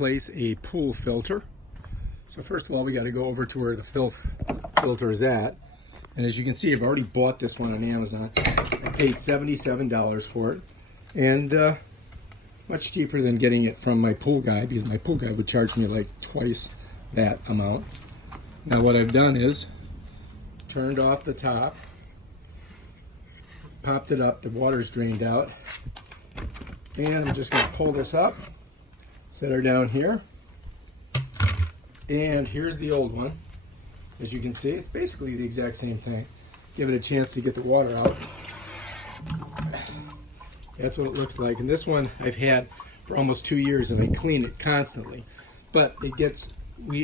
replace a pool filter. So first of all, we got to go over to where the filter is at. And as you can see, I've already bought this one on Amazon. I paid $77 for it. And much cheaper than getting it from my pool guy, because my pool guy would charge me like twice that amount. Now what I've done is turned off the top, popped it up, the water's drained out, and I'm just going to pull this up, set her down here, and here's the old one. As you can see, it's basically the exact same thing. Give it a chance to get the water out. That's what it looks like. And this one I've had for almost 2 years, and I clean it constantly. But we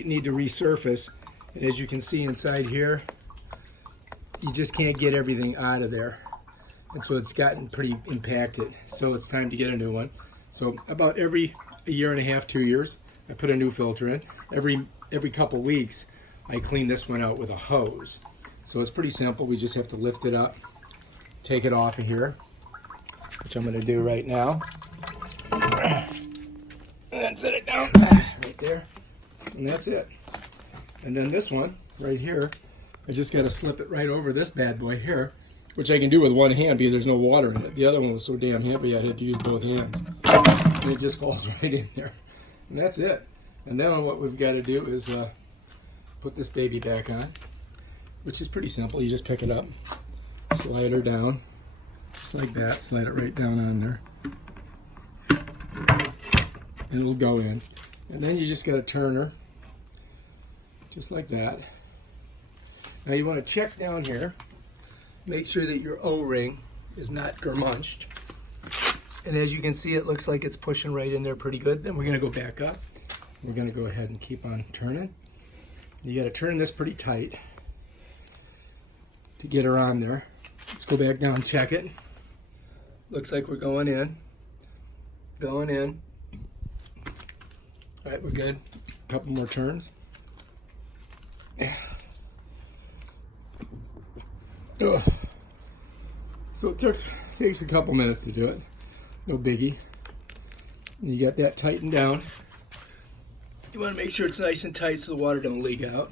need to resurface, and as you can see inside here, you just can't get everything out of there. And so it's gotten pretty impacted. So it's time to get a new one. So about every year and a half, 2 years, I put a new filter in. Every couple weeks, I clean this one out with a hose. So it's pretty simple. We just have to lift it up, take it off of here, which I'm going to do right now. And then set it down right there. And that's it. And then this one right here, I just got to slip it right over this bad boy here, which I can do with one hand because there's no water in it. The other one was so damn heavy I had to use both hands. And it just falls right in there. And that's it. And then what we've got to do is put this baby back on, which is pretty simple. You just pick it up, slide her down, just like that, slide it right down on there, and it'll go in. And then you just got to turn her, just like that. Now you want to check down here, make sure that your O-ring is not germunched. And as you can see, it looks like it's pushing right in there pretty good. Then we're going to go back up. We're going to go ahead and keep on turning. You got to turn this pretty tight to get her on there. Let's go back down, check it. Looks like we're going in. Going in. All right, we're good. A couple more turns. Ugh. So it takes a couple minutes to do it. No biggie. You got that tightened down. You want to make sure it's nice and tight so the water don't leak out.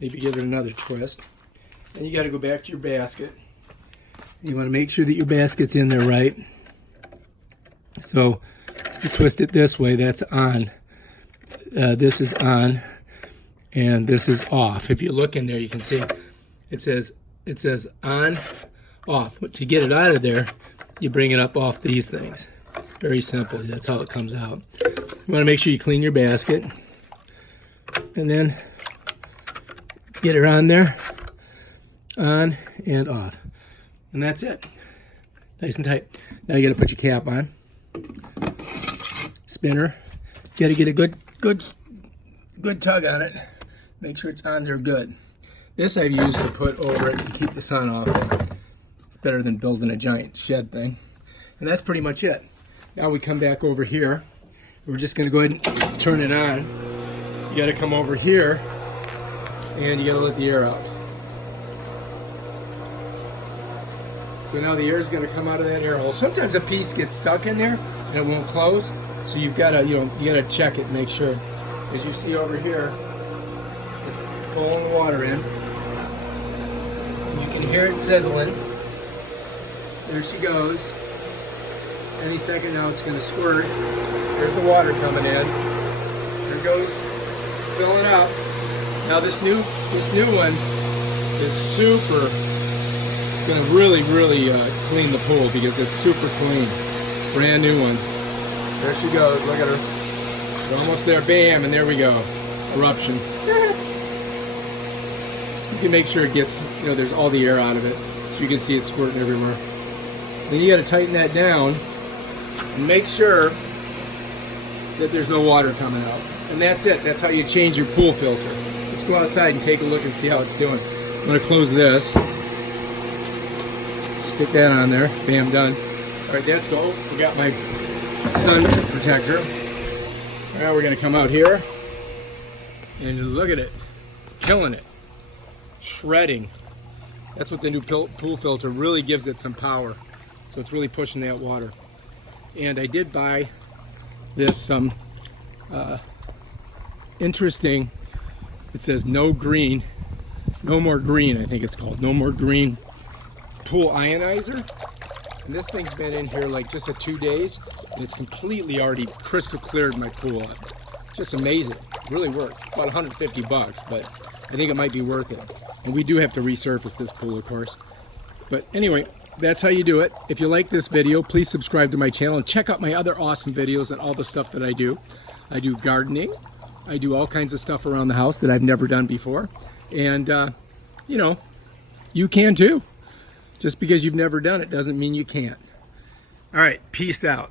Maybe give it another twist. Then you got to go back to your basket. You want to make sure that your basket's in there right. So you twist it this way, that's on. This is on, and this is off. If you look in there, you can see it says on, off. But to get it out of there, you bring it up off these things. Very simple. That's how it comes out. You want to make sure you clean your basket, and then get her on there, on and off, and that's it. Nice and tight. Now you got to put your cap on, spin her. You got to get a good tug on it. Make sure it's on there good. This I've used to put over it to keep the sun off it. It's better than building a giant shed thing. And that's pretty much it. Now we come back over here. We're just going to go ahead and turn it on. You got to come over here, and you got to let the air out. So now the air is going to come out of that air hole. Sometimes a piece gets stuck in there and it won't close. So you've got to, you got to check it and make sure. As you see over here, it's pulling the water in. You can hear it sizzling. There she goes. Any second now it's going to squirt. There's the water coming in. There it goes. It's filling up. Now this new one is super. It's going to really clean the pool because it's super clean. Brand new one. There she goes. Look at her. We're almost there. Bam, and there we go. Eruption. You can make sure it gets, there's all the air out of it. So you can see it squirting everywhere. Then you got to tighten that down and make sure that there's no water coming out. And that's it. That's how you change your pool filter. Let's go outside and take a look and see how it's doing. I'm going to close this. Stick that on there. Bam, done. All right, let's go. We got my sun protector. All right, we're going to come out here and look at it. It's killing it. Shredding. That's what the new pool filter really gives it, some power. So it's really pushing that water. And I did buy this interesting. It says no green, no more green, I think it's called. No more green pool ionizer. And this thing's been in here like just 2 days, and it's completely already crystal cleared my pool up. Just amazing. It really works. It's about 150 bucks, but I think it might be worth it. And we do have to resurface this pool, of course. But anyway, that's how you do it. If you like this video, please subscribe to my channel and check out my other awesome videos and all the stuff that I do. I do gardening. I do all kinds of stuff around the house that I've never done before. And, you know, you can too. Just because you've never done it doesn't mean you can't. All right, peace out.